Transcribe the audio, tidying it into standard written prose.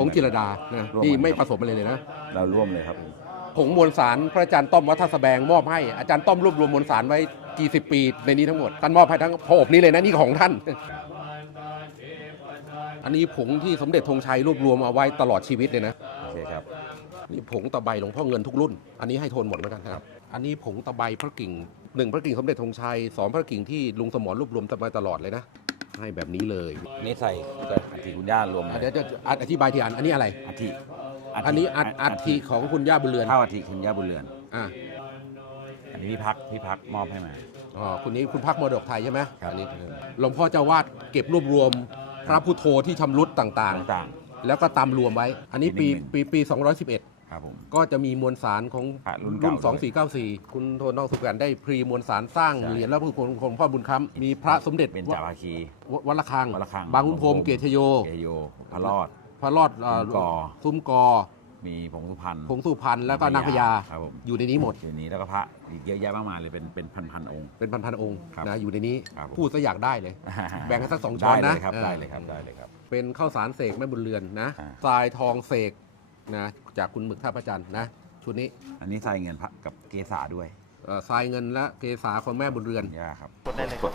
ผงจิรดานะนี่ไม่ผสมอะไรเลยนะ เราร่วมเลยครับ ผงมวลสารพระอาจารย์ต้อมวัดท่าสแบงมอบให้อาจารย์ต้อมรวบรวมมวลสารไว้กี่สิบปีในนี้ทั้งหมดท่านมอบให้ทั้งพระอบนี้เลยนะนี่ของท่าน อันนี้ผงที่สมเด็จธงชัยรวบรวมเอาไว้ตลอดชีวิตเลยนะ โอเคครับ นี่ผงตะไบหลวงพ่อเงินทุกรุ่นอันนี้ให้โทนหมดเหมือนกันครับอันนี้ผงตะไบพระกิ่ง1พระกิ่งสมเด็จธงชัย2พระกิ่งที่ลุงสมรรวบรวมมาตลอดเลยนะให้แบบนี้เลย นี่ใส่อัฐิคุณย่ารวมเลย เดี๋ยวจะอธิบายทีอันนี้อะไร อัฐิ อันนี้อัฐิของคุณย่าบุญเรือน เท่าอัฐิคุณย่าบุญเรือน อ่า อันนี้พี่พักมอบให้มา อ๋อคุณนี้คุณพักมรดกไทยใช่ไหม ครับ อันนี้หลวงพ่อเจ้าวาดเก็บรวบรวมพระพุทโธที่ชำรุดต่าง ต่าง ๆ แล้วก็ตามรวมไว้ อันนี้ปี211 ๆครับผม ก็จะมีมวลสารของ พระรุ่น รุ่น เก่า 2494 คุณโทนน้องสุกันได้พรีมวลสารสร้างเหรียญแล้วพระคุณของพ่อบุญค้ำมีพระสมเด็จ เป็นจาภาคี วัดระฆัง วัดระฆัง บางขุนพรหมเกตโย เกโยพระรอด พระรอด ซุ้มกอ มีผงสุพรรณ ผงสุพรรณแล้วก็นางพญา ครับผม อยู่ในนี้หมด อยู่นี้แล้วก็พระอีกเยอะแยะมากมายเลยเป็นพันองค์ เป็นพันๆองค์ ครับ นะอยู่ในนี้ ครับผม พูดซะอยากได้เลย แบ่งกันสัก2 ช้อน ได้ นะ เลยครับได้เลยครับได้เลยครับ เป็นข้าวสารเสกแม่บุญเรือนนะ อ่า ทรายทองเสกนะจากคุณหมึกท่าพระจันทร์นะชุดนี้ อันนี้ใส่เงินพระกับเกษาด้วย ทรายเงินและเกษาของแม่บุญเรือน ย่าครับ กดได้เลย กด